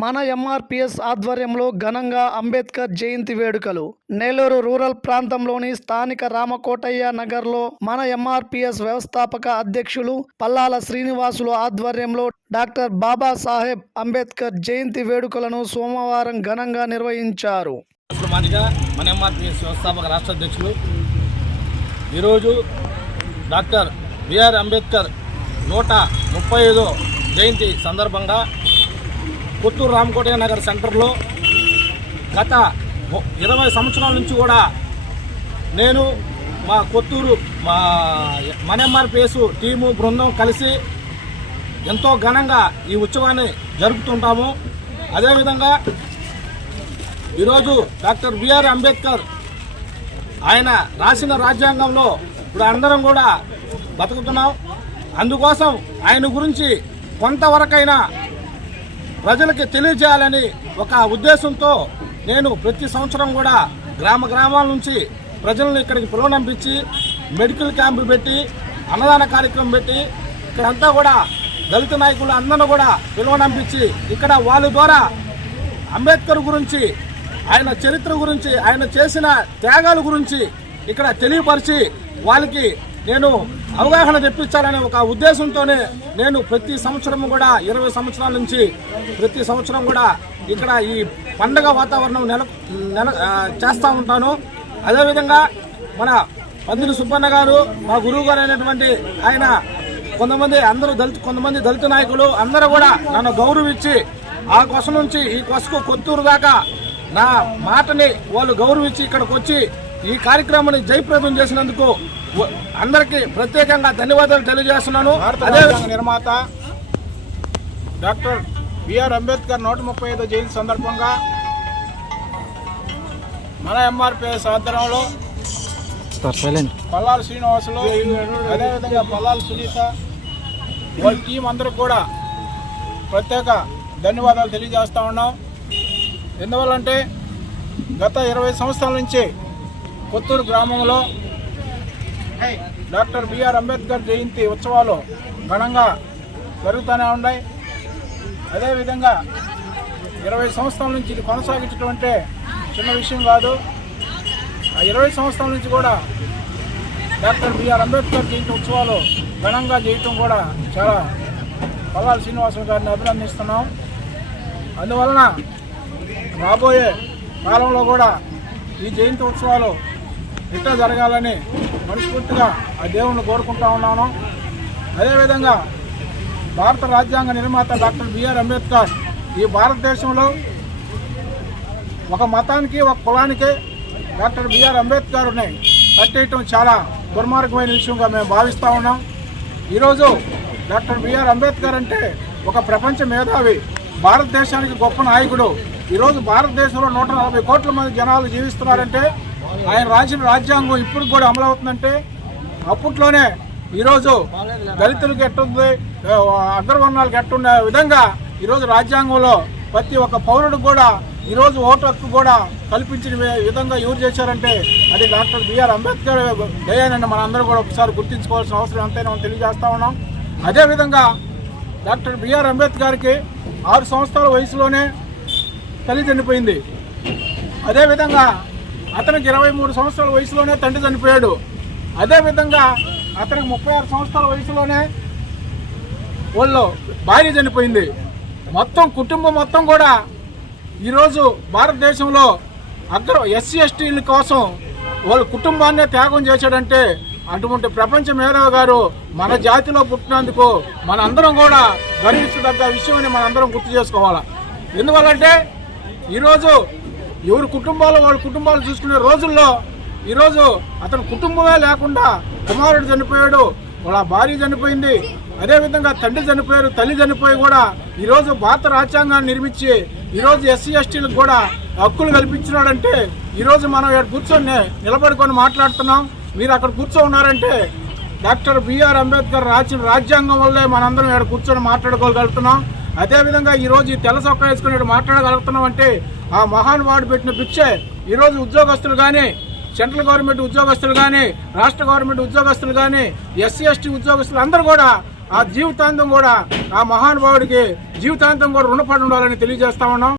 మన ఎంఆర్పిఎస్ ఆధ్వర్యంలో ఘనంగా అంబేద్కర్ జయంతి వేడుకలు. నెల్లూరు రూరల్ ప్రాంతంలోని స్థానిక రామకోటయ్య నగర్లో మన ఎంఆర్పిఎస్ వ్యవస్థాపక అధ్యక్షులు పల్లాల శ్రీనివాసులు ఆధ్వర్యంలో డాక్టర్ బాబాసాహెబ్ అంబేద్కర్ జయంతి వేడుకలను సోమవారం ఘనంగా నిర్వహించారు. మన ఎంఆర్పిఎస్ వ్యవస్థాపక రాష్ట్ర అధ్యక్షులు. ఈరోజు డాక్టర్ బిఆర్ అంబేద్కర్ నూట ముప్పై ఐదో జయంతి సందర్భంగా పుత్తూరు రామకోటయ్య నగర్ సెంటర్లో గత ఇరవై సంవత్సరాల నుంచి కూడా నేను మా కొత్తూరు మా మనెమ్మర్ పేసు టీము బృందం కలిసి ఎంతో ఘనంగా ఈ ఉత్సవాన్ని జరుపుతుంటాము. అదేవిధంగా ఈరోజు డాక్టర్ బిఆర్ అంబేద్కర్ ఆయన రాసిన రాజ్యాంగంలో ఇప్పుడు అందరం కూడా బతుకుతున్నాం. అందుకోసం ఆయన గురించి కొంతవరకైనా ప్రజలకి తెలియజేయాలని ఒక ఉద్దేశంతో నేను ప్రతి సంవత్సరం కూడా గ్రామ గ్రామాల నుంచి ప్రజలను ఇక్కడికి పిలువనంపించి మెడికల్ క్యాంపు పెట్టి అన్నదాన కార్యక్రమం పెట్టి ఇక్కడంతా కూడా దళిత నాయకులు అందరూ కూడా పిలువనంపించి ఇక్కడ వాళ్ళ ద్వారా అంబేద్కర్ గురించి ఆయన చరిత్ర గురించి ఆయన చేసిన త్యాగాల గురించి ఇక్కడ తెలియపరిచి వాళ్ళకి నేను అవగాహన తెప్పించాలనే ఒక ఉద్దేశంతోనే నేను ప్రతి సంవత్సరం కూడా ఇరవై సంవత్సరాల నుంచి ప్రతి సంవత్సరం కూడా ఇక్కడ ఈ పండగ వాతావరణం నెల నెల చేస్తూ ఉంటాను. అదేవిధంగా మన పందిరి సుబ్బన్న గారు మా గురువు గారు అయినటువంటి ఆయన కొంతమంది అందరూ దళిత కొంతమంది దళిత నాయకులు అందరూ కూడా నన్ను గౌరవించి ఆ కొస నుంచి ఈ కొసకు కొత్తూరు దాకా నా మాటని వాళ్ళు గౌరవించి ఇక్కడికి వచ్చి ఈ కార్యక్రమాన్ని జయప్రదం చేసినందుకు అందరికీ ప్రత్యేకంగా ధన్యవాదాలు తెలియజేస్తున్నాను. అదే నిర్మాత డాక్టర్ బిఆర్ అంబేద్కర్ నూట ముప్పై ఐదో జయంతి సందర్భంగా మన ఎంఆర్పిఎస్ ఆధ్వర్యంలో పల్లాల శ్రీనివాసులు అదేవిధంగా పల్లాల సునీత వాళ్ళ టీం అందరూ కూడా ప్రత్యేక ధన్యవాదాలు తెలియజేస్తా ఉన్నాం. ఎందువల్లంటే గత ఇరవై సంవత్సరాల నుంచి కొత్తూరు గ్రామంలో డాక్టర్ బిఆర్ అంబేద్కర్ జయంతి ఉత్సవాలు ఘనంగా జరుగుతూనే ఉన్నాయి. అదేవిధంగా ఇరవై సంవత్సరాల నుంచి ఇది కొనసాగించడం అంటే చిన్న విషయం కాదు. ఆ ఇరవై సంవత్సరాల నుంచి కూడా డాక్టర్ బిఆర్ అంబేద్కర్ జయంతి ఉత్సవాలు ఘనంగా చేయటం కూడా చాలా పల్లాల శ్రీనివాసరావు గారిని అభినందిస్తున్నాం. అందువలన రాబోయే కాలంలో కూడా ఈ జయంతి ఉత్సవాలు ఇట్లా జరగాలని మనస్ఫూర్తిగా ఆ దేవుణ్ణి కోరుకుంటా ఉన్నాను. అదేవిధంగా భారత రాజ్యాంగ నిర్మాత డాక్టర్ బిఆర్ అంబేద్కర్ ఈ భారతదేశంలో ఒక మతానికి ఒక కులానికి డాక్టర్ బిఆర్ అంబేద్కర్ని కట్టేయటం చాలా దుర్మార్గమైన విషయంగా మేము భావిస్తూ ఉన్నాం. ఈరోజు డాక్టర్ బిఆర్ అంబేద్కర్ అంటే ఒక ప్రపంచ మేధావి భారతదేశానికి గొప్ప నాయకుడు. ఈరోజు భారతదేశంలో నూట నలభై కోట్ల మంది జనాలు జీవిస్తున్నారంటే ఆయన రాసిన రాజ్యాంగం ఇప్పుడు కూడా అమలవుతుందంటే అప్పట్లోనే ఈరోజు దళితులకు ఎట్టుంది అగ్రవర్ణాలకు ఎట్టుండే విధంగా ఈరోజు రాజ్యాంగంలో ప్రతి ఒక్క పౌరుడు కూడా ఈరోజు ఓటు హక్కు కూడా కల్పించిన విధంగా ఎవరు చేశారంటే అది డాక్టర్ బిఆర్ అంబేద్కర్ దయానని మనందరూ కూడా ఒకసారి గుర్తించుకోవాల్సిన అవసరం ఎంతైనా మనం తెలియజేస్తా ఉన్నాం. అదేవిధంగా డాక్టర్ బిఆర్ అంబేద్కర్కి ఆరు సంవత్సరాల వయసులోనే తల్లి చనిపోయింది. అదేవిధంగా అతనికి ఇరవై మూడు సంవత్సరాల వయసులోనే తండ్రి చనిపోయాడు. అదేవిధంగా అతనికి ముప్పై ఆరు సంవత్సరాల వయసులోనే వాళ్ళు భార్య చనిపోయింది. మొత్తం కుటుంబం మొత్తం కూడా ఈరోజు భారతదేశంలో అగ్ర ఎస్సీ ఎస్టీల కోసం వాళ్ళ కుటుంబాన్నే త్యాగం చేశాడంటే అటువంటి ప్రపంచ మేధావి గారు మన జాతిలో పుట్టినందుకు మన అందరం కూడా గర్వించదగ్గ విషయమని మనందరం గుర్తు చేసుకోవాలి. ఎందువల్లంటే ఈరోజు ఎవరి కుటుంబాలు వాళ్ళ కుటుంబాలు చూసుకునే రోజుల్లో ఈరోజు అతని కుటుంబమే లేకుండా కుమారుడు చనిపోయాడు వాళ్ళ భార్య చనిపోయింది. అదేవిధంగా తండ్రి చనిపోయారు తల్లి చనిపోయి కూడా ఈరోజు భారత రాజ్యాంగాన్ని నిర్మించి ఈరోజు ఎస్సీ ఎస్టీలకు కూడా హక్కులు కల్పించినాడంటే ఈరోజు మనం ఇక్కడ కూర్చొని నిలబడుకొని మాట్లాడుతున్నాం. మీరు అక్కడ కూర్చో ఉన్నారంటే డాక్టర్ బిఆర్ అంబేద్కర్ రాసిన రాజ్యాంగం వల్లే మనందరం ఇక్కడ కూర్చొని మాట్లాడుకోగలుగుతున్నాం. అదేవిధంగా ఈరోజు ఈ తెల్ల సొక్క వేసుకుని మాట్లాడగలుగుతున్నాం అంటే ఆ మహానుభావుడు పెట్టిన పిచ్చే ఈరోజు ఉద్యోగస్తులు కానీ సెంట్రల్ గవర్నమెంట్ ఉద్యోగస్తులు కానీ రాష్ట్ర గవర్నమెంట్ ఉద్యోగస్తులు కానీ ఎస్సీ ఎస్టీ ఉద్యోగస్తులు అందరూ కూడా ఆ జీవితాంతం కూడా ఆ మహానుభావుడికి జీవితాంతం కూడా రుణపడి ఉండాలని తెలియజేస్తా ఉన్నాం.